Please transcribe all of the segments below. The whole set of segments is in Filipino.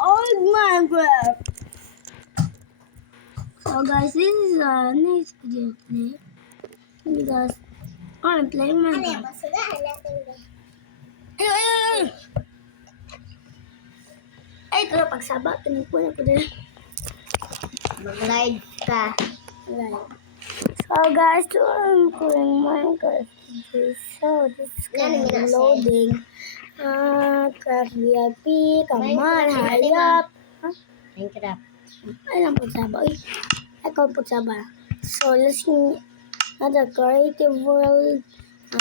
old Minecraft. So guys, this is a nice video today because I'm playing Minecraft. Ay! Ay, ito na pagsaba. Tinigpunan ko din. Mag-live ka. Right. So guys, I'm playing Minecraft. So this is kind of loading. Craft VIP, come on, hurry up. Minecraft. Ay lang pagsaba. Ay, ikaw pagsaba. So let's see another creative world,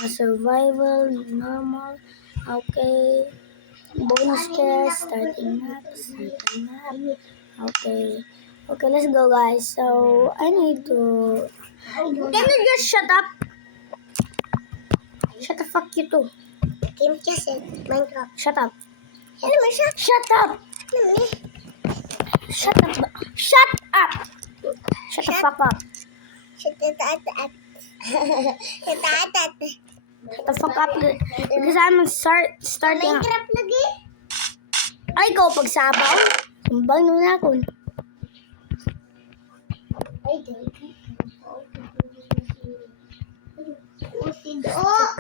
survival, normal, okay, bonus chest, starting map. Okay, let's go guys. So I need to. Can you just shut up? Shut the fuck you too. Kim kasi. Minecraft. Shut up. Ano mo siya? Shut up. Shut up. Shut up. Shut the fuck up. Shut the fuck up. Shut the fuck up. Because I'm starting. Minecraft lagi. Ay, ikaw pagsabaw. Sumbang nung ako. Ay, dali. Oh!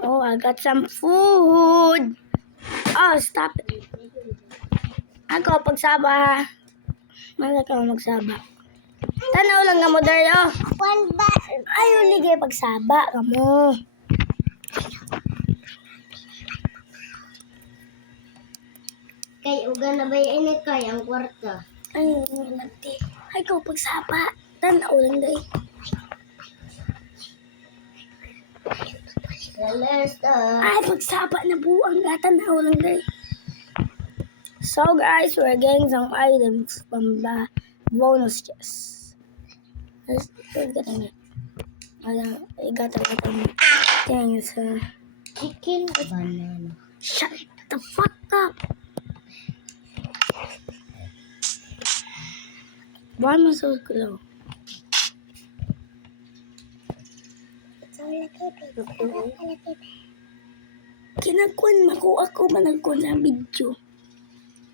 Oh, I got some food. Oh, stop it. Ako pagsaba. Mala ka magsaba. Tanaw lang nga mo, Dario. One ba? Ayaw ligay pagsaba ka mo. Kay uga na ba yun kay ang kwarta? Ay, nagti. Ay, ikaw pagsaba. Tanaw lang day. Ay, pagsaba na buang ka. Tanaw lang day. So guys, we're getting some items from the bonus chest. Let's get it. I got a lot of things. Chicken banana. Shut the fuck up. Why am I so slow? Kinakun makuha ko managkun sa video.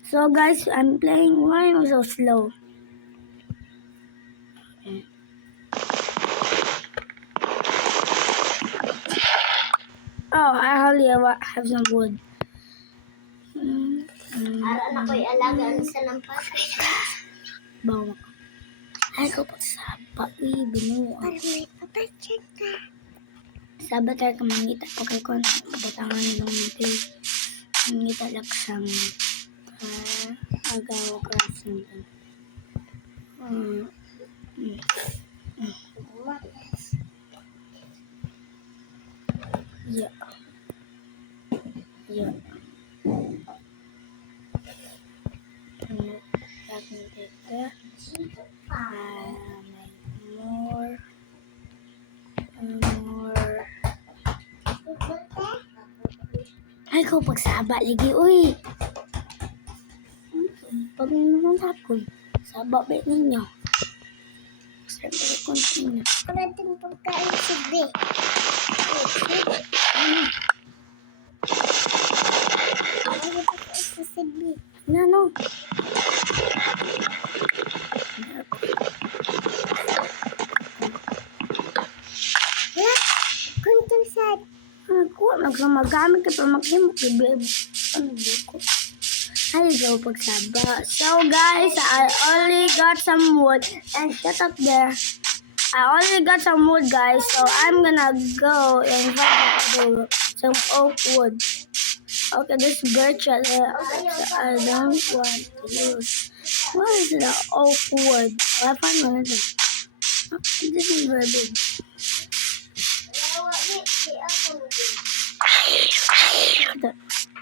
So guys, I'm playing. Why am I so slow? Okay. Oh, I only have some wood. Ara na ko'y alagaan sa lampas. Bawa. Ay, ko pagsaba. Uy, binuwa. Para may papatyan ka. Sabat tayo ka mangita po kay kon. Kabatangan nilong nito. Mangita lang sang agaw craft something. Yeah. Yeah. Let me take that. Make more. Ay, ko pagsaba lagi, uy. Pag naman hapon, saba ba ninyo? Saba ko ninyo. Para din pagkain sa B. Ano pa sa CB? Nano? Hala, kuntong sad. Ako, magamit ka pa maghimok. Ano ba ko? Ay, go pagsaba. So guys, I only got some wood. And shut up there. I only got some wood, guys. So I'm gonna go and find some oak wood. Okay, this birch I don't want to use. What is the oak wood? Oh, I found one of them. Oh, this is very big.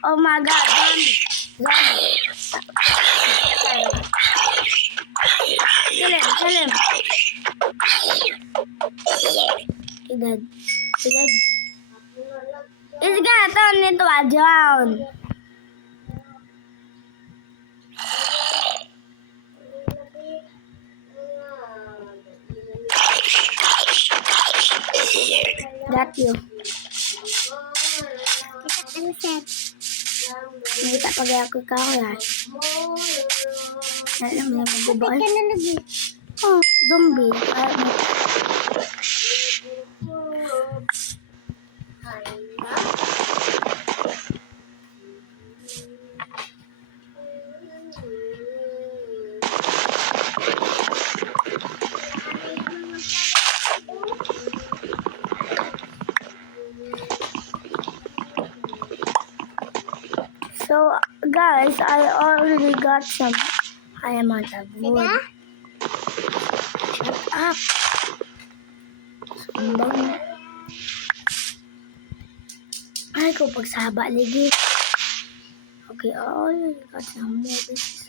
Oh my god, zombie. Kill him. He dead. It's gonna turn into a drown. Got you. Ano set? Nakita pa kaya ako ikaw yan. Alam mo na mag-ubay. Ka na lagi. Oh, zombie. So, guys, I already got some. I am out of wood. Sila? Shut up. Sumbang. Ay, ko pagsaba lagi. Okay, I already got some more. This is